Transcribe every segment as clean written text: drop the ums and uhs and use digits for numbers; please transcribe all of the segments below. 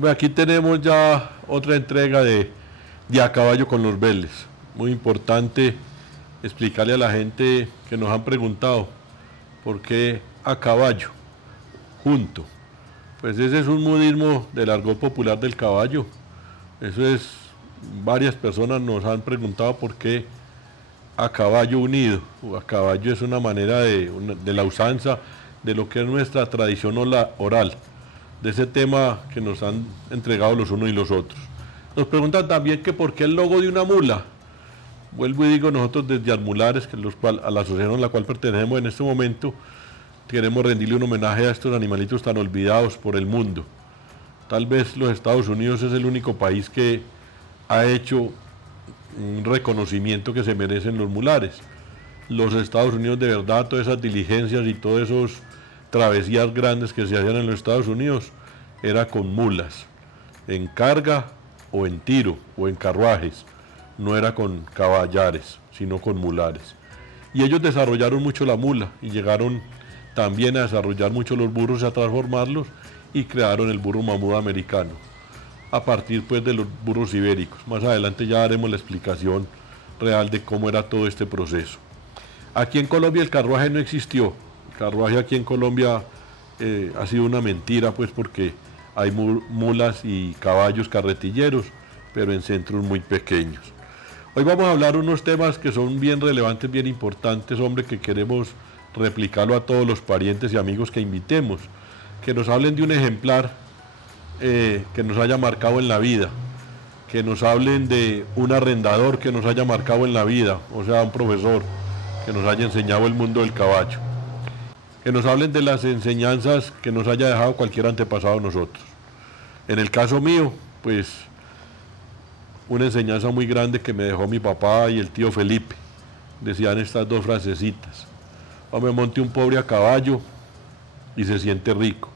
Hombre, aquí tenemos ya otra entrega de A Caballo con los Vélez. Muy importante explicarle a la gente que nos han preguntado por qué a caballo, junto. Pues ese es un modismo del argot popular del caballo. Eso es, varias personas nos han preguntado por qué a caballo unido. A caballo es una manera de la usanza, de lo que es nuestra tradición oral, de ese tema que nos han entregado los unos y los otros. Nos preguntan también que por qué el logo de una mula. Vuelvo y digo, nosotros desde Almulares, a la asociación a la cual pertenecemos en este momento, queremos rendirle un homenaje a estos animalitos tan olvidados por el mundo. Tal vez los Estados Unidos es el único país que ha hecho un reconocimiento que se merecen los mulares. Los Estados Unidos, de verdad, todas esas diligencias y todas esas travesías grandes que se hacían en los Estados Unidos, era con mulas, en carga o en tiro o en carruajes. No era con caballares, sino con mulares. Y ellos desarrollaron mucho la mula y llegaron también a desarrollar mucho los burros y a transformarlos, y crearon el burro mamut americano, a partir pues de los burros ibéricos. Más adelante ya daremos la explicación real de cómo era todo este proceso. Aquí en Colombia el carruaje no existió. El carruaje aquí en Colombia ha sido una mentira, pues, porque hay mulas y caballos carretilleros, pero en centros muy pequeños. Hoy vamos a hablar unos temas que son bien relevantes, bien importantes, hombre, que queremos replicarlo a todos los parientes y amigos que invitemos, que nos hablen de un ejemplar que nos haya marcado en la vida, que nos hablen de un arrendador que nos haya marcado en la vida, o sea, un profesor que nos haya enseñado el mundo del caballo, que nos hablen de las enseñanzas que nos haya dejado cualquier antepasado de nosotros. En el caso mío, pues, una enseñanza muy grande que me dejó mi papá y el tío Felipe. Decían estas dos frasecitas: hombre, monte un pobre a caballo y se siente rico,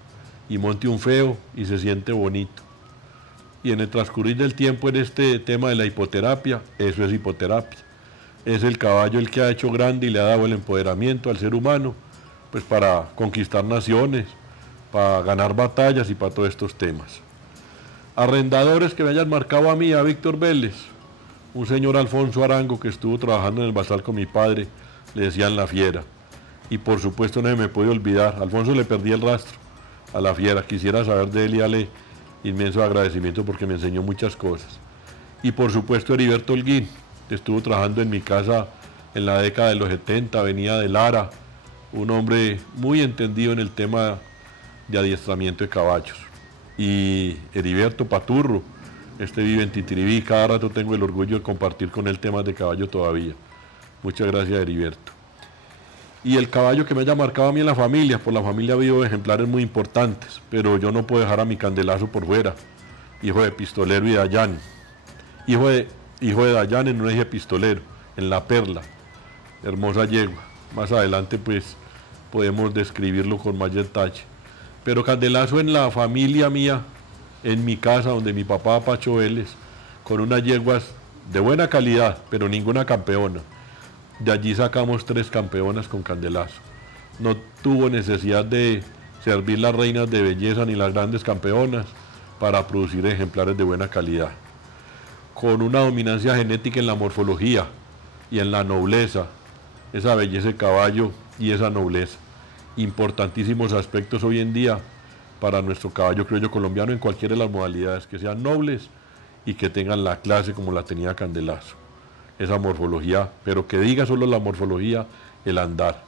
y monte un feo y se siente bonito. Y en el transcurrir del tiempo, en este tema de la hipoterapia, eso es hipoterapia. Es el caballo el que ha hecho grande y le ha dado el empoderamiento al ser humano, pues para conquistar naciones, para ganar batallas y para todos estos temas. Arrendadores que me hayan marcado a mí, a Víctor Vélez, un señor Alfonso Arango que estuvo trabajando en el Basal con mi padre, le decían la fiera. Y por supuesto no me puede olvidar, Alfonso le perdí el rastro a la fiera. Quisiera saber de él y darle inmenso agradecimiento porque me enseñó muchas cosas. Y por supuesto Heriberto Holguín, que estuvo trabajando en mi casa en la década de los 70, venía de Lara, un hombre muy entendido en el tema de adiestramiento de caballos. Y Heriberto Paturro, vive en Titiribí, cada rato tengo el orgullo de compartir con él temas de caballo todavía. Muchas gracias, Heriberto. Y el caballo que me haya marcado a mí en la familia, por la familia ha habido ejemplares muy importantes, pero yo no puedo dejar a mi Candelazo por fuera, hijo de pistolero y Dayán, hijo de Dayán en un eje pistolero, en La Perla, hermosa yegua. Más adelante pues podemos describirlo con más detalle. Pero Candelazo en la familia mía, en mi casa, donde mi papá Pacho Vélez, con unas yeguas de buena calidad, pero ninguna campeona. De allí sacamos 3 campeonas con Candelazo. No tuvo necesidad de servir las reinas de belleza ni las grandes campeonas para producir ejemplares de buena calidad. Con una dominancia genética en la morfología y en la nobleza, esa belleza de caballo y esa nobleza. Importantísimos aspectos hoy en día para nuestro caballo criollo colombiano en cualquiera de las modalidades, que sean nobles y que tengan la clase como la tenía Candelazo. Esa morfología, pero que diga solo la morfología, el andar.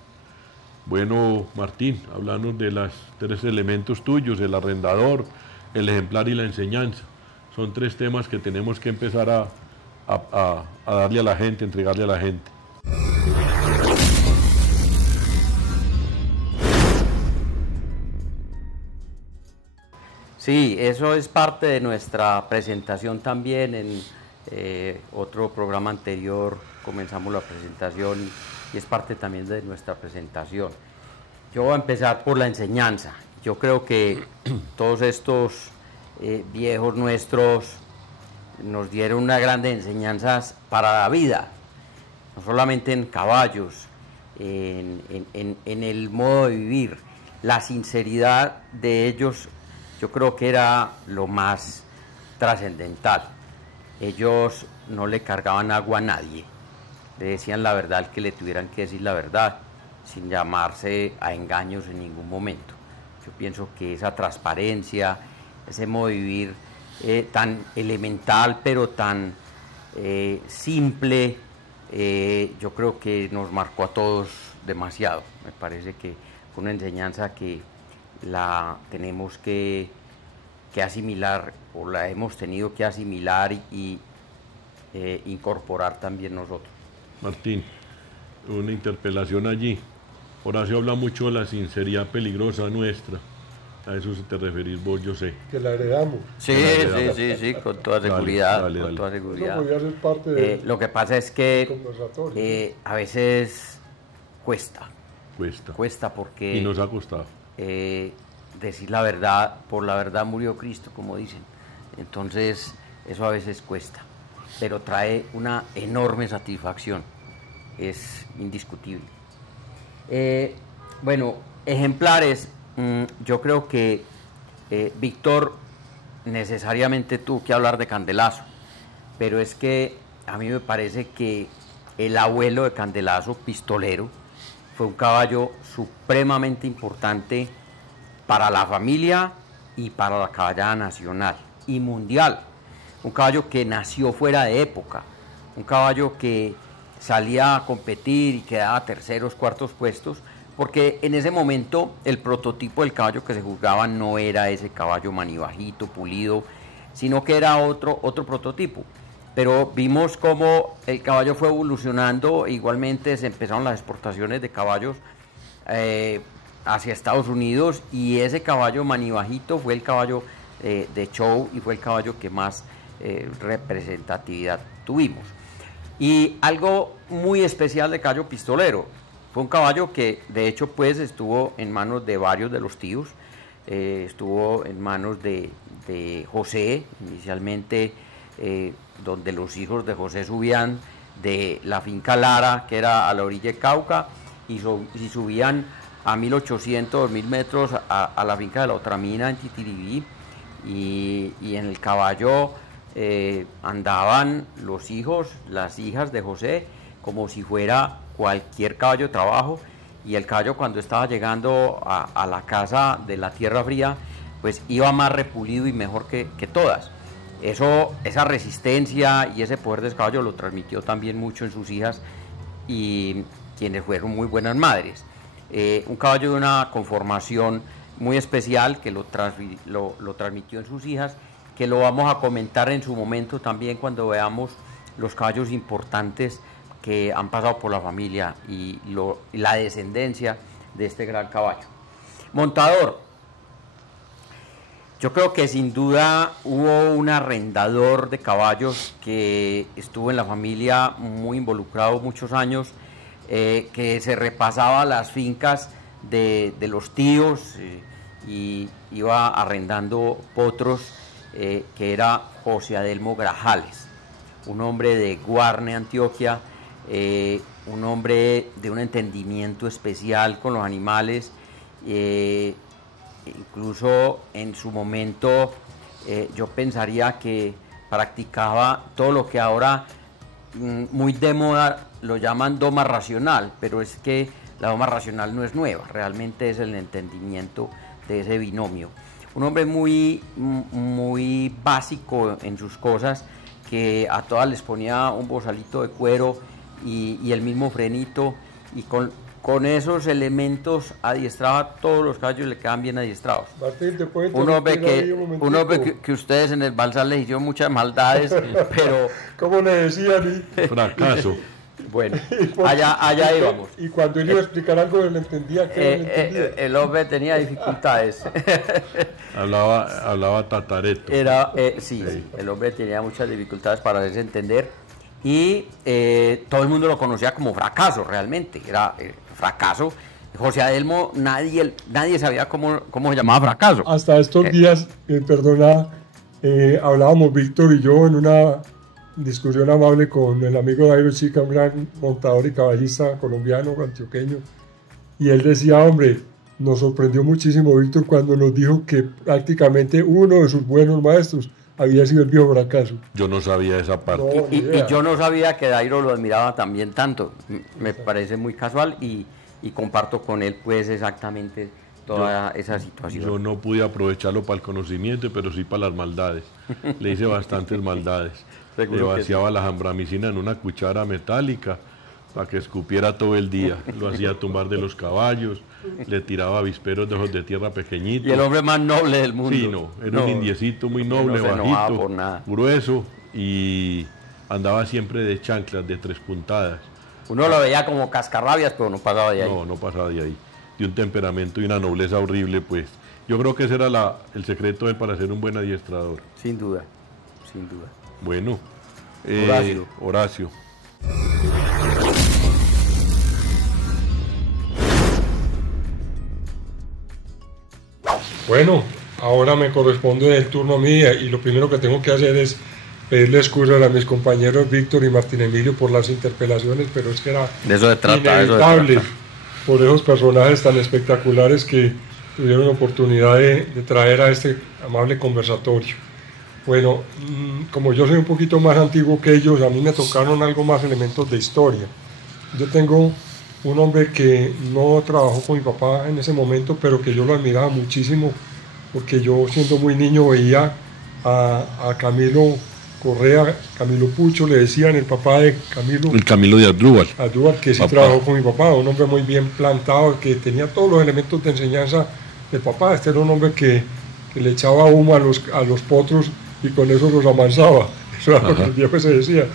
Bueno, Martín, háblanos de los 3 elementos tuyos, el arrendador, el ejemplar y la enseñanza. Son 3 temas que tenemos que empezar a darle a la gente, entregarle a la gente. Sí, eso es parte de nuestra presentación también. En otro programa anterior comenzamos la presentación y es parte también de nuestra presentación. Yo voy a empezar por la enseñanza. Yo creo que todos estos viejos nuestros nos dieron unas grandes enseñanzas para la vida, no solamente en caballos, en el modo de vivir. La sinceridad de ellos yo creo que era lo más trascendental. Ellos no le cargaban agua a nadie, le decían la verdad al que le tuvieran que decir la verdad, sin llamarse a engaños en ningún momento. Yo pienso que esa transparencia, ese modo de vivir tan elemental pero tan simple, yo creo que nos marcó a todos demasiado. Me parece que fue una enseñanza que la tenemos que asimilar, o la hemos tenido que asimilar y incorporar también nosotros. Martín, una interpelación allí. Horacio habla mucho de la sinceridad peligrosa nuestra. A eso se te referís vos, yo sé. Que la heredamos. Sí, con toda seguridad. Dale. Con toda seguridad. No podía ser parte de lo que pasa es que a veces cuesta porque... Y nos ha costado. Decir la verdad, por la verdad murió Cristo, como dicen. Entonces, eso a veces cuesta, pero trae una enorme satisfacción, es indiscutible. Bueno, ejemplares, yo creo que Víctor necesariamente tuvo que hablar de Candelazo, pero es que a mí me parece que el abuelo de Candelazo, Pistolero, fue un caballo supremamente importante para la familia y para la caballada nacional y mundial. Un caballo que nació fuera de época, un caballo que salía a competir y quedaba terceros, cuartos puestos, porque en ese momento el prototipo del caballo que se juzgaba no era ese caballo manibajito, pulido, sino que era otro prototipo. Pero vimos cómo el caballo fue evolucionando, igualmente se empezaron las exportaciones de caballos hacia Estados Unidos, y ese caballo manibajito fue el caballo de show y fue el caballo que más representatividad tuvimos. Y algo muy especial de caballo Pistolero, fue un caballo que de hecho pues estuvo en manos de varios de los tíos, estuvo en manos de José, inicialmente donde los hijos de José subían de la finca Lara, que era a la orilla de Cauca, y subían a 1800, 2000 metros a la finca de la otra mina en Titiribí, y en el caballo andaban los hijos, las hijas de José, como si fuera cualquier caballo de trabajo, y el caballo cuando estaba llegando a la casa de la Tierra Fría, pues iba más repulido y mejor que todas. Esa resistencia y ese poder de ese caballo lo transmitió también mucho en sus hijas, y quienes fueron muy buenas madres. Un caballo de una conformación muy especial que lo transmitió en sus hijas, que lo vamos a comentar en su momento también cuando veamos los caballos importantes que han pasado por la familia y la descendencia de este gran caballo. Montador, yo creo que sin duda hubo un arrendador de caballos que estuvo en la familia muy involucrado muchos años, que se repasaba las fincas de los tíos y iba arrendando potros, que era José Adelmo Grajales, un hombre de Guarne, Antioquia, un hombre de un entendimiento especial con los animales, incluso en su momento yo pensaría que practicaba todo lo que ahora muy de moda lo llaman doma racional, pero es que la doma racional no es nueva, realmente es el entendimiento de ese binomio. Un hombre muy básico en sus cosas, que a todas les ponía un bozalito de cuero y el mismo frenito, y con esos elementos adiestraba todos los caballos, le quedan bien adiestrados. Martín, ¿te puedo un hombre que ustedes en el Balsar le hicieron muchas maldades, pero... ¿Cómo le decían? Fracaso. Bueno, allá íbamos. Y cuando él iba a explicar algo, él entendía que él entendía. El hombre tenía dificultades. hablaba tatareto. Sí, el hombre tenía muchas dificultades para hacerse entender, y todo el mundo lo conocía como Fracaso, realmente, era Fracaso. José Adelmo, nadie sabía cómo se llamaba Fracaso. Hasta estos días, hablábamos Víctor y yo en una discusión amable con el amigo Dairo Chica, un gran montador y caballista colombiano, antioqueño, y él decía, hombre, nos sorprendió muchísimo Víctor cuando nos dijo que prácticamente uno de sus buenos maestros había sido el viejo Fracaso. Yo no sabía esa parte. No, Y yo no sabía que Dairo lo admiraba también tanto. Me parece muy casual y comparto con él pues exactamente toda esa situación. Yo no pude aprovecharlo para el conocimiento, pero sí para las maldades. Le hice bastantes maldades. Le vaciaba la jambramicina en una cuchara metálica para que escupiera todo el día. Lo hacía tumbar de los caballos, le tiraba avisperos de ojos de tierra pequeñitos. Y el hombre más noble del mundo. Sí, no, era un indiecito muy noble, no bajito, grueso, y andaba siempre de chanclas, de 3 puntadas. Uno lo veía como cascarrabias, pero no pasaba de ahí. No, no pasaba de ahí. De un temperamento y una nobleza horrible, pues. Yo creo que ese era el secreto de él para ser un buen adiestrador. Sin duda, sin duda. Bueno, Horacio. Bueno, ahora me corresponde el turno a mí y lo primero que tengo que hacer es pedirle excusas a mis compañeros Víctor y Martín Emilio por las interpelaciones, pero es que era inevitable por esos personajes tan espectaculares que tuvieron oportunidad de traer a este amable conversatorio. Bueno, como yo soy un poquito más antiguo que ellos, a mí me tocaron algo más elementos de historia. Yo tengo un hombre que no trabajó con mi papá en ese momento, pero que yo lo admiraba muchísimo, porque yo siendo muy niño veía a Camilo Correa, Camilo Pucho, le decían el papá de Camilo. El Camilo de Asdrúbal. Asdrúbal, que sí trabajó con mi papá, un hombre muy bien plantado, que tenía todos los elementos de enseñanza del papá. Este era un hombre que le echaba humo a los potros y con eso los amansaba. Eso era lo que el viejo se decía.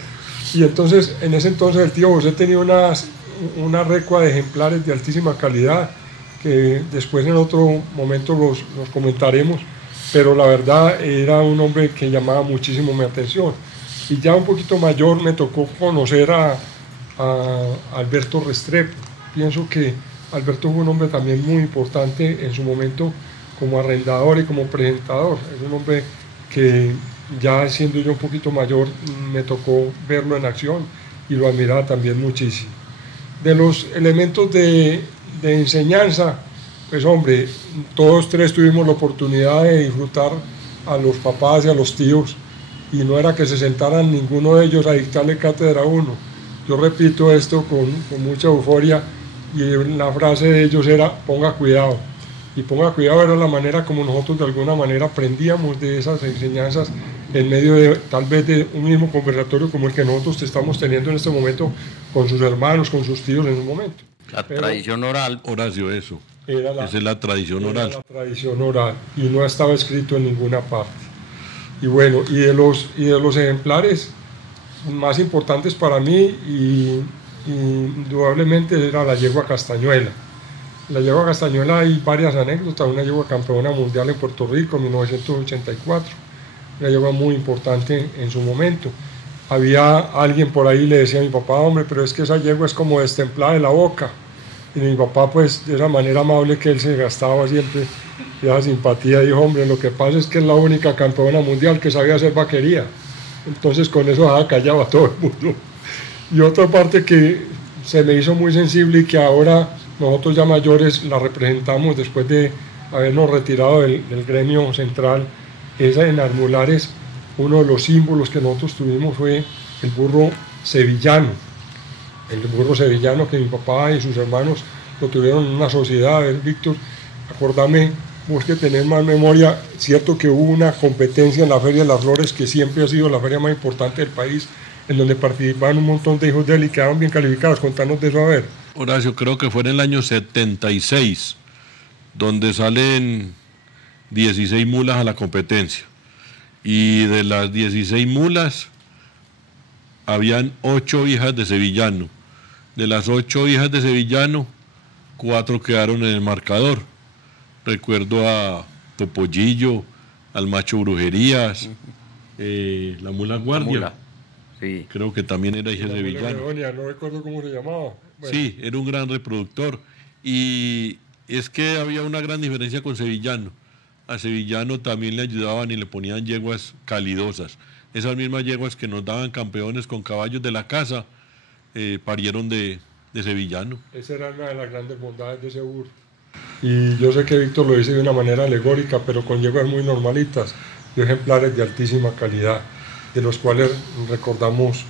Y entonces, en ese entonces el tío José tenía una recua de ejemplares de altísima calidad, que después en otro momento los comentaremos, pero la verdad era un hombre que llamaba muchísimo mi atención. Y ya un poquito mayor me tocó conocer a Alberto Restrepo. Pienso que Alberto fue un hombre también muy importante en su momento como arrendador y como presentador. Es un hombre que ya siendo yo un poquito mayor me tocó verlo en acción y lo admiraba también muchísimo. De los elementos de enseñanza, pues hombre, todos tres tuvimos la oportunidad de disfrutar a los papás y a los tíos, y no era que se sentaran ninguno de ellos a dictarle cátedra a uno. Yo repito esto con mucha euforia, y la frase de ellos era ponga cuidado. Y ponga cuidado era la manera como nosotros de alguna manera aprendíamos de esas enseñanzas en medio de tal vez de un mismo conversatorio como el que nosotros estamos teniendo en este momento con sus hermanos, con sus tíos en un momento. La tradición oral. Horacio, eso. Esa es la tradición oral. La tradición oral, y no estaba escrito en ninguna parte. Y bueno, y de los ejemplares más importantes para mí, indudablemente era la yegua Castañuela. La yegua Castañuela hay varias anécdotas. Una yegua campeona mundial en Puerto Rico en 1984, una yegua muy importante en su momento. Había alguien por ahí le decía a mi papá, hombre, pero es que esa yegua es como destemplada de la boca. Y mi papá, pues, de esa manera amable que él se gastaba siempre, y esa simpatía, dijo, hombre, lo que pasa es que es la única campeona mundial que sabía hacer vaquería. Entonces con eso callaba a todo el mundo. Y otra parte que se me hizo muy sensible y que ahora nosotros ya mayores la representamos después de habernos retirado del gremio central, es en Armulares. Uno de los símbolos que nosotros tuvimos fue el burro sevillano. El burro sevillano que mi papá y sus hermanos lo tuvieron en una sociedad. A ver, Víctor, acordame, vos que tenés más memoria, cierto que hubo una competencia en la Feria de las Flores, que siempre ha sido la feria más importante del país, en donde participaban un montón de hijos de él y quedaron bien calificados. Contanos de eso, a ver. Horacio, creo que fue en el año 76, donde salen 16 mulas a la competencia. Y de las 16 mulas, habían 8 hijas de sevillano. De las 8 hijas de sevillano, 4 quedaron en el marcador. Recuerdo a Topollillo, al Macho Brujerías, la mula Guardia. La mula. Sí. Creo que también era hija de sevillano. No recuerdo cómo se llamaba. Bueno. Sí, era un gran reproductor. Y es que había una gran diferencia con sevillano. A sevillano también le ayudaban y le ponían yeguas calidosas. Esas mismas yeguas que nos daban campeones con caballos de la casa, parieron de sevillano. Esa era una de las grandes bondades de ese burro. Y yo sé que Víctor lo dice de una manera alegórica, pero con yeguas muy normalitas, de ejemplares de altísima calidad, de los cuales recordamos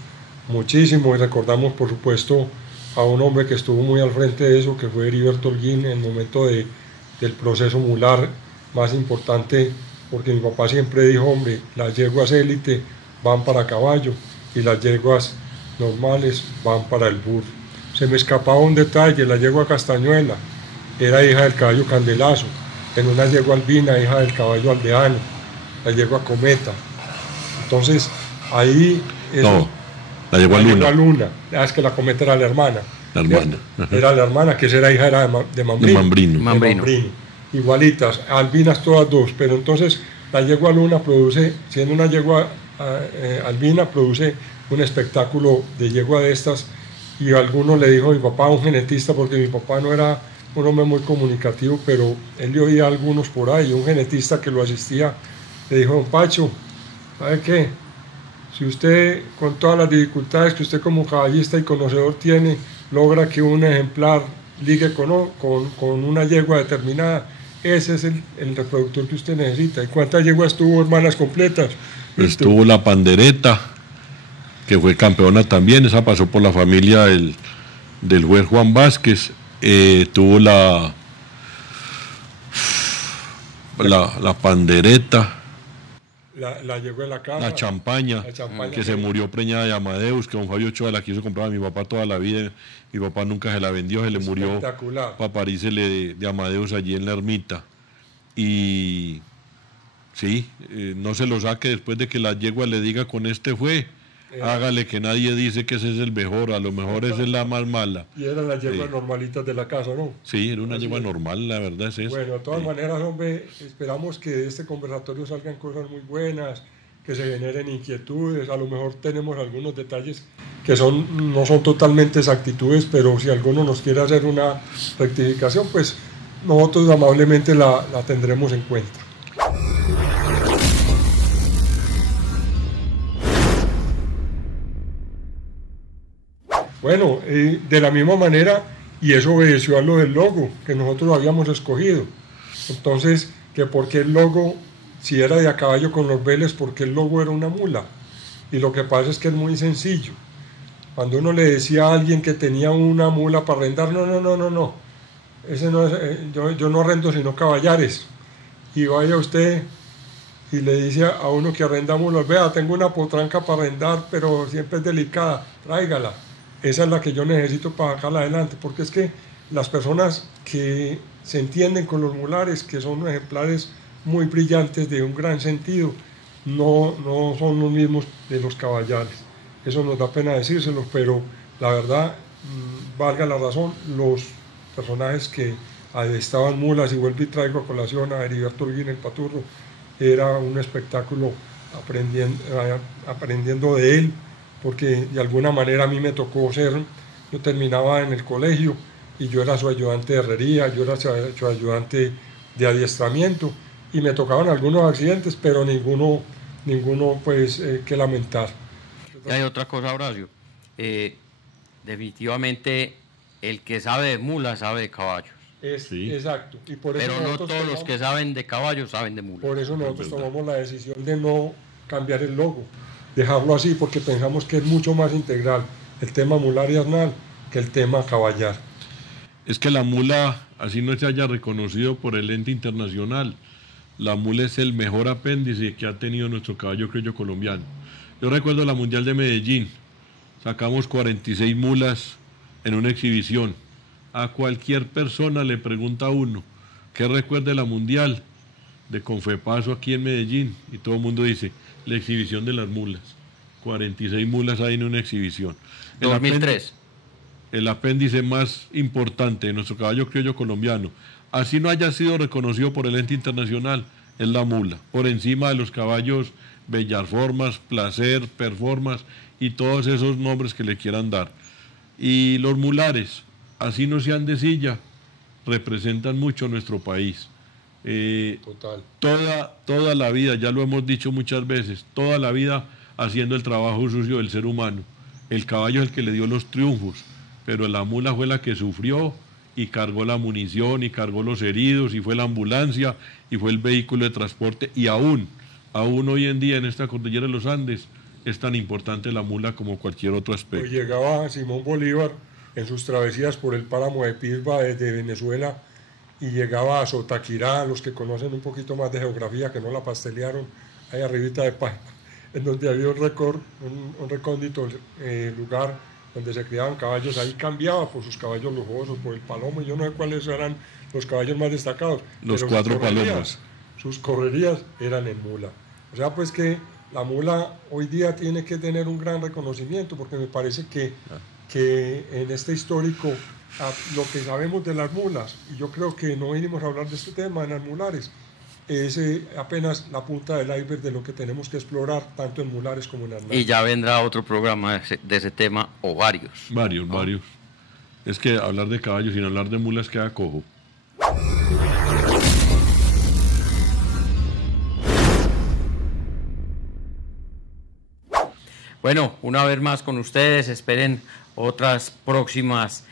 muchísimo y recordamos, por supuesto, a un hombre que estuvo muy al frente de eso, que fue Heriberto Holguín, en el momento del proceso mular más importante, porque mi papá siempre dijo, hombre, las yeguas élite van para caballo y las yeguas normales van para el burro. Se me escapaba un detalle, la yegua Castañuela era hija del caballo Candelazo, en una yegua albina, hija del caballo aldeano, la yegua Cometa. Entonces, ahí... Eso, no, la yegua Luna. Es que la Cometa era la hermana. La hermana. Era la hermana, que era hija de Mambrino. Igualitas, albinas todas dos, pero entonces la yegua Luna produce, siendo una yegua albina, produce un espectáculo de yegua de estas, y alguno le dijo a mi papá, un genetista, porque mi papá no era un hombre muy comunicativo, pero él le oía a algunos por ahí, un genetista que lo asistía, le dijo, don Pacho, ¿sabe qué? Si usted, con todas las dificultades que usted como caballista y conocedor tiene, logra que un ejemplar ligue con una yegua determinada, ese es el reproductor que usted necesita. ¿Y cuántas yeguas tuvo, hermanas completas? Estuvo la Pandereta, que fue campeona también, esa pasó por la familia del juez Juan Vázquez. Tuvo la Pandereta, la yegua de la casa, la champaña, que se murió preñada de Amadeus, que don Fabio Ochoa la quiso comprar a mi papá toda la vida, mi papá nunca se la vendió, se le murió paparícele de Amadeus allí en la ermita. Y sí, no se lo saque después de que la yegua le diga con este fue, hágale que nadie dice que ese es el mejor, a lo mejor esa es la más mala. Y eran las yeguas normalitas de la casa, ¿no? Sí, era una yegua normal, la verdad es eso. Bueno, de todas maneras, hombre, esperamos que de este conversatorio salgan cosas muy buenas, que se generen inquietudes, a lo mejor tenemos algunos detalles que no son totalmente exactitudes, pero si alguno nos quiere hacer una rectificación, pues nosotros amablemente la tendremos en cuenta. Bueno, de la misma manera, y eso obedeció a lo del logo que nosotros habíamos escogido. Entonces, que por qué el logo, si era de a caballo con los Vélez, porque el logo era una mula. Y lo que pasa es que es muy sencillo. Cuando uno le decía a alguien que tenía una mula para arrendar, no. Ese no es, yo no arrendo sino caballares. Y vaya usted y le dice a uno que arrenda mulas, vea, tengo una potranca para arrendar, pero siempre es delicada, tráigala. Esa es la que yo necesito para sacarla adelante, porque es que las personas que se entienden con los mulares, que son ejemplares muy brillantes de un gran sentido, no son los mismos de los caballares. Eso nos da pena decírselo, pero la verdad, valga la razón, los personajes que estaban mulas, y vuelvo y traigo a colación a Heriberto Holguín, el Paturro, era un espectáculo aprendiendo de él, porque de alguna manera a mí me tocó yo terminaba en el colegio y yo era su ayudante de herrería, yo era su ayudante de adiestramiento y me tocaban algunos accidentes, pero ninguno pues que lamentar. Y hay otra cosa, Horacio, definitivamente el que sabe de mulas sabe de caballos. Sí. Exacto. Y por eso pero no todos los que saben de caballos saben de mulas. Por eso nosotros tomamos la decisión de no cambiar el logo, dejarlo así, porque pensamos que es mucho más integral el tema mular y asnal que el tema caballar. Es que la mula, así no se haya reconocido por el ente internacional, la mula es el mejor apéndice que ha tenido nuestro caballo criollo colombiano. Yo recuerdo la Mundial de Medellín, sacamos 46 mulas en una exhibición. A cualquier persona le pregunta a uno, ¿qué recuerda de la Mundial de Confepaso aquí en Medellín? Y todo el mundo dice, la exhibición de las mulas. 46 mulas hay en una exhibición. 2003. El apéndice más importante de nuestro caballo criollo colombiano, así no haya sido reconocido por el ente internacional, es la mula, por encima de los caballos Bellarformas, Placer, Performas y todos esos nombres que le quieran dar. Y los mulares, así no sean de silla, representan mucho nuestro país. Total. Toda la vida, ya lo hemos dicho muchas veces, toda la vida haciendo el trabajo sucio del ser humano. El caballo es el que le dio los triunfos, pero la mula fue la que sufrió y cargó la munición y cargó los heridos y fue la ambulancia y fue el vehículo de transporte y aún hoy en día en esta cordillera de los Andes es tan importante la mula como cualquier otro aspecto. Pues llegaba Simón Bolívar en sus travesías por el páramo de Pilba desde Venezuela y llegaba a Sotaquirá, los que conocen un poquito más de geografía, que no la pastelearon, ahí arribita de Paipa, en donde había un recóndito lugar donde se criaban caballos. Ahí cambiaba por sus caballos lujosos, por el palomo, y yo no sé cuáles eran los caballos más destacados. Los 4 palomos. Sus correrías eran en mula. O sea, pues que la mula hoy día tiene que tener un gran reconocimiento, porque me parece que en este histórico, lo que sabemos de las mulas, y yo creo que no vinimos a hablar de este tema en las mulares, es apenas la punta del iceberg de lo que tenemos que explorar, tanto en mulares como en Arnaldo. Y ya vendrá otro programa de ese tema, o varios. Varios. Es que hablar de caballos sin hablar de mulas queda cojo. Bueno, una vez más con ustedes, esperen otras próximas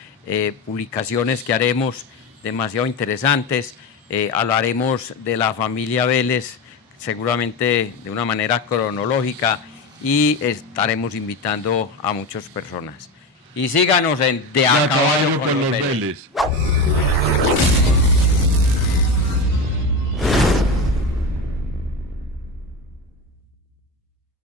publicaciones que haremos demasiado interesantes. Hablaremos de la familia Vélez, seguramente de una manera cronológica, y estaremos invitando a muchas personas. Y síganos en De a Caballo con los Vélez.